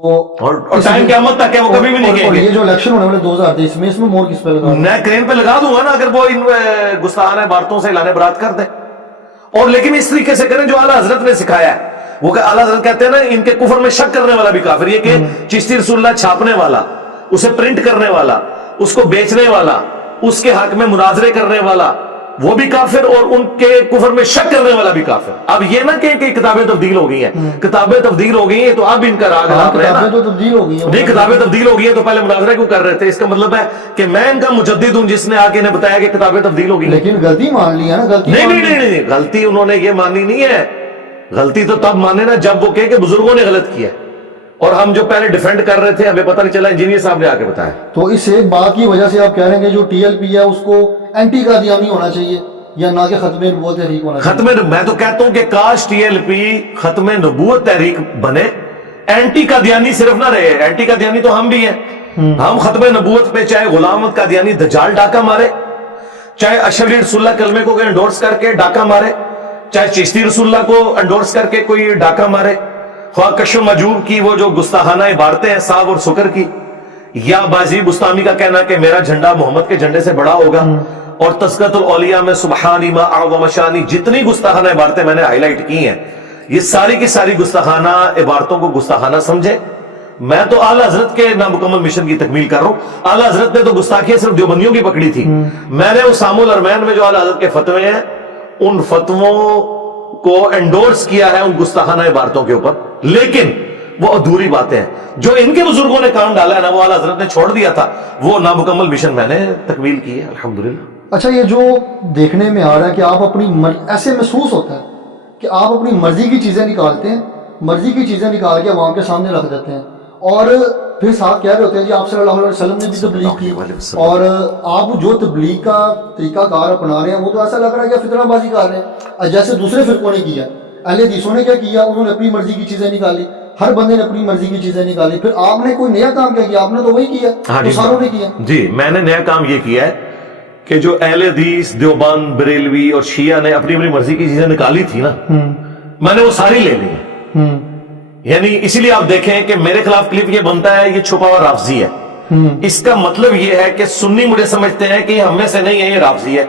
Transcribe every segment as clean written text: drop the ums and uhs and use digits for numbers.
اور ٹائم قیامت تک ہے وہ کبھی بھی نہیں کہیں گے. یہ جو الیکشن ہونے والے 2023 میں اس میں مور کس پہ لگا؟ میں کرین پہ لگا دوں گا نا اگر وہ ان گستاخانہ عبارتوں سے اعلان برات کر دیں. اور لیکن اس طریقے سے کریں جو اعلیٰ حضرت نے سکھایا ہے. وہ کہ اعلیٰ حضرت کہتے ہیں نا ان کے کفر میں شک کرنے والا بھی کافر. یہ کہ چشتی رسول اللہ چھاپنے والا, اسے پرنٹ کرنے والا, اس کو بیچنے والا, اس کے حق میں مناظرے کرنے والا وہ بھی کافر, اور ان کے کفر میں شک کرنے والا بھی کافر. اب یہ نہ کہیں کہ کتابیں تبدیل ہو گئی ہیں, کتابیں تبدیل ہو گئی ہیں تو اب ان کا راگ آپ رہے نا. تو تبدیل ہو گئی ہیں. نہیں, کتابیں تبدیل ہو گئی ہیں تو پہلے مناظرہ کیوں کر رہے تھے؟ اس کا مطلب ہے کہ میں ان کا مجدد ہوں جس نے آ کے انہیں بتایا کہ کتابیں تبدیل ہو گئی. لیکن غلطی مان لی ہے نا. غلطی نہیں, غلطی انہوں نے یہ مانی نہیں ہے. غلطی تو تب مانے نا جب وہ کہے کہ بزرگوں نے غلط کیا, اور ہم جو پہلے ڈیفینڈ کر رہے تھے ہمیں پتہ نہیں چلا, انجینئر صاحب نے آ کے بتایا. تو اس ایک بات کی وجہ سے آپ کہہ رہے ہیں کہ جو ٹی ایل پی ہے اس کو اینٹی قادیانی ہونا چاہیے یا نہ کہ ختم نبوت تحریک ہونا چاہیے؟ میں تو کہتا ہوں کہ کاش ٹی ایل پی ختم نبوت تحریک بنے, اینٹی قادیانی صرف نہ رہے. اینٹی قادیانی تو ہم بھی ہیں. ہم ختم نبوت پہ چاہے غلام احمد قادیانی دجال ڈاکہ مارے, چاہے اشرف علی رسول اللہ کلمے کو انڈورس کر کے ڈاکہ مارے, چاہے چشتی رسول اللہ کو انڈورس کر کے کوئی ڈاکہ مارے, خواہ کشف مجوب کی وہ جو گستاخانہ عبارتیں ہیں صاحب اور سکر کی, یا بازی بستامی کا کہنا کہ میرا جھنڈا محمد کے جھنڈے سے بڑا ہوگا, اور تذکرۃ الاولیاء میں سبحانی ما اعظم شانی جتنی گستاخانہ عبارتیں میں نے ہائی لائٹ کی ہیں, یہ ساری کی ساری گستاخانہ عبارتوں کو گستاخانہ سمجھے. میں تو اعلیٰ حضرت کے نامکمل مشن کی تکمیل کر رہا ہوں. اعلیٰ حضرت نے تو گستاخیاں صرف دیوبندیوں کی پکڑی تھی. میں نے اسام الارمین میں جو اعلیٰ حضرت کے فتوے ہیں ان فتووں کو انڈورس کیا ہے ان گستاخانہ عبارتوں کے اوپر, لیکن وہ ادھوری باتیں ہیں جو ان کے بزرگوں نے کام ڈالا ہے نا, وہ اعلیٰ حضرت نے چھوڑ دیا تھا, وہ نامکمل مشن میں نے تکمیل کی ہے الحمدللہ. اچھا, یہ جو دیکھنے میں آ رہا ہے کہ آپ اپنی ایسے محسوس ہوتا ہے کہ آپ اپنی مرضی کی چیزیں نکالتے ہیں, مرضی کی چیزیں نکال کے عوام کے سامنے رکھ دیتے ہیں, اور پھر ساتھ کہہ رہے ہوتے ہیں جی آپ صلی اللہ علیہ وسلم نے بھی تبلیغ کی, اور آپ جو تبلیغ کا طریقہ کار اپنا رہے ہیں وہ تو ایسا لگ رہا ہے کہ فتنہ بازی کر رہے ہیں, جیسے دوسرے فرقوں نے کیا. اہل حدیثوں نے کیا کیا, انہوں نے اپنی مرضی کی چیزیں نکالی, ہر بندے نے اپنی مرضی کی چیزیں نکالی. پھر آپ نے کوئی نیا کام کیا کیا؟ آپ نے تو وہی کیا جو ساروں نے کیا. جی, میں نے نیا کام یہ کیا ہے کہ جو اہل حدیث دیوبند بریلوی اور شیعہ نے اپنی مرضی کی چیزیں نکالی تھی نا, میں نے وہ ساری لے لی ہیں. یعنی اسی لیے آپ دیکھیں کہ میرے خلاف کلپ یہ بنتا ہے یہ چھپا ہوا رافضی ہے. اس کا مطلب یہ ہے کہ سنی مجھے سمجھتے ہیں کہ یہ ہم میں سے نہیں ہے, یہ رافضی ہے.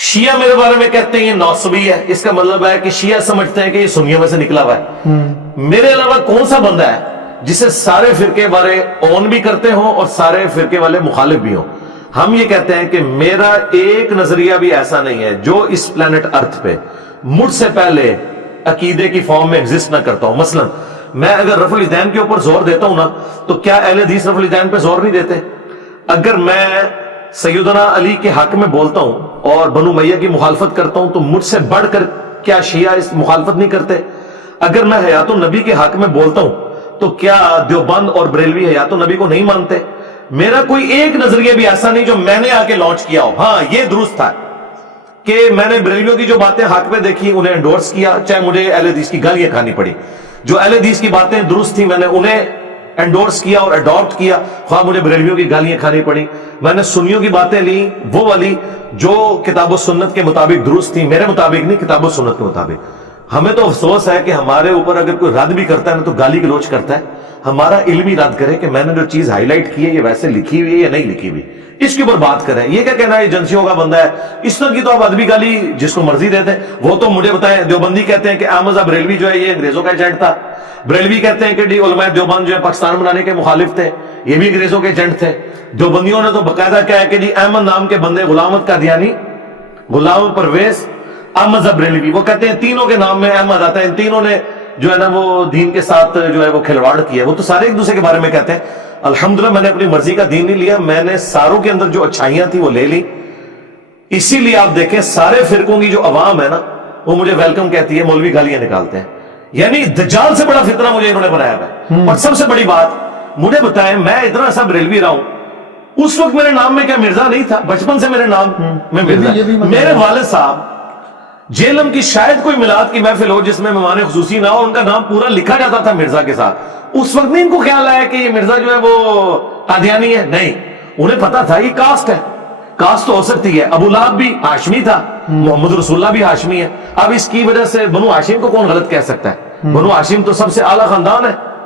شیعہ میرے بارے میں کہتے ہیں یہ نوسبی ہے, اس کا مطلب ہے کہ شیعہ سمجھتے ہیں کہ یہ سنیوں میں سے نکلا ہوا ہے. میرے علاوہ کون سا بندہ ہے جسے سارے فرقے والے اون بھی کرتے ہوں اور سارے فرقے والے مخالف بھی ہوں؟ ہم یہ کہتے ہیں کہ میرا ایک نظریہ بھی ایسا نہیں ہے جو اس پلانٹ ارتھ پہ مجھ سے پہلے عقیدے کی فارم میں ایگزسٹ نہ کرتا ہوں. مثلا میں اگر رفع الیدین کے اوپر زور دیتا ہوں نا, تو کیا اہل حدیث رفع الیدین پہ زور نہیں دیتے؟ اگر میں سیدنا علی کے حق میں بولتا ہوں اور بنو امیہ کی مخالفت کرتا ہوں تو مجھ سے بڑھ کر کیا شیعہ اس مخالفت نہیں کرتے؟ اگر میں حیات النبی کے حق میں بولتا ہوں تو کیا دیوبند اور بریلوی حیات النبی کو نہیں مانتے؟ میرا کوئی ایک نظریہ بھی ایسا نہیں جو میں نے آ کے لانچ کیا ہو. ہاں, یہ درست تھا کہ میں نے بریلویوں کی جو باتیں حق میں دیکھی انہیں انڈورس کیا, چاہے مجھے اہل حدیث کی گالیاں کھانی پڑی. جو اہل حدیث کی باتیں درست تھیں میں نے انہیں انڈورس کیا اور اڈاپٹ کیا, خواہ مجھے بریلویوں کی گالیاں کھانی پڑی. میں نے سنیوں کی باتیں لی, وہ والی جو کتاب و سنت کے مطابق درست تھی, میرے مطابق نہیں, کتاب و سنت کے مطابق. ہمیں تو افسوس ہے کہ ہمارے اوپر اگر کوئی رد بھی کرتا ہے نا تو گالی گلوچ کرتا ہے. ہمارا علم ہی رد کرے کہ میں نے جو چیز ہائی لائٹ کی ہے یہ ویسے لکھی ہوئی ہے یا نہیں لکھی ہوئی, اس کے اوپر بات کریں. یہ کیا کہنا ہے ایجنسیوں کا بندہ ہے, اس طرح کی تو آپ ادبی گالی جس کو مرضی دیتے ہیں. وہ تو مجھے بتائیں, دیوبندی کہتے ہیں کہ احمد صاحب بریلوی جو ہے یہ انگریزوں کا ایجنٹ تھا. بریلوی کہتے ہیں کہ علماء دیوبند جو ہے پاکستان بنانے کے مخالف تھے, یہ بھی انگریزوں کے ایجنٹ تھے. دیوبندیوں نے تو باقاعدہ کہا ہے کہ جی احمد نام کے بندے, غلام احمد قادیانی, غلام پرویز, احمد صاحب بریلوی, وہ کہتے ہیں تینوں کے نام میں احمد آتا ہے. ان تینوں نے جو ہے نا وہ دین کے ساتھ جو ہے وہ کھلواڑ کیا. وہ تو سارے ایک دوسرے کے بارے میں کہتے ہیں. الحمدللہ میں نے اپنی مرضی کا دین نہیں لیا, میں نے ساروں کے اندر جو اچھائیاں تھی وہ لے لی. اسی لیے آپ دیکھیں سارے فرقوں کی جو عوام ہے نا وہ مجھے ویلکم کہتی ہے, مولوی گالیاں نکالتے ہیں. یعنی دجال سے بڑا فتنہ مجھے انہوں نے بنایا ہے. اور سب سے بڑی بات مجھے بتائیں, میں اتنا سا بریلوی رہا ہوں, اس وقت میرے نام میں کیا مرزا نہیں تھا؟ بچپن سے میرے نام میں مرزا. میرے والد صاحب جیلم کی شاید کوئی میلاد کی محفل ہو جس میں مہمان خصوصی نہ ہو, ان کا نام پورا لکھا جاتا تھا مرزا کے ساتھ. اس وقت نہیں ان کو خیال آیا کہ یہ مرزا جو ہے وہ قادیانی ہے, نہیں, انہیں پتا تھا یہ کاسٹ ہے, کاسٹ تو ہو سکتی ہے. ابو لہب بھی ہاشمی تھا, محمد رسول اللہ بھی ہاشمی ہے. اب اس کی وجہ سے بنو ہاشم کو کون غلط کہہ سکتا ہے؟ بنو ہاشم تو سب سے اعلیٰ خاندان ہے,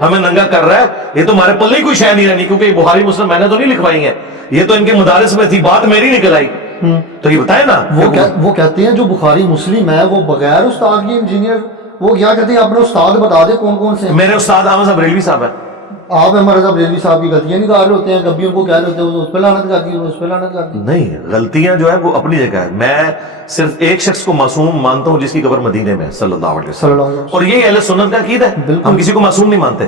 ہمیں ننگا کر رہا ہے، یہ تو ہمارے پلے ہی کوئی شے نہیں رہنی، کیونکہ یہ بخاری مسلم میں نے تو نہیں لکھوائی ہیں، یہ تو ان کے مدارس میں تھی، بات میری نکل آئی. تو یہ بتائیں نا. وہ کہتے ہیں جو بخاری مسلم ہے وہ بغیر استاد کی انجینئر، وہ کیا کہتے ہیں اپنے استاد بتا دیں کون کون سے ہیں. میرے استاد احمد صاحب بریلوی صاحب ہیں. آپ احمد رضا بریلوی صاحب کی غلطیاں نکال رہے ہوتے ہیں، کبھی ان کو کہہ رہے ہوتے ہیں وہ اس پہ لعنت کر دی، اس پہ لعنت کر دی. نہیں، غلطیاں جو ہے وہ اپنی جگہ ہے. میں صرف ایک شخص کو معصوم مانتا ہوں جس کی قبر مدینے میں صلی اللہ علیہ وسلم، صلی اللہ علیہ وسلم. اور یہ اہل سنت کا عقیدہ ہے، ہم کسی کو معصوم نہیں مانتے.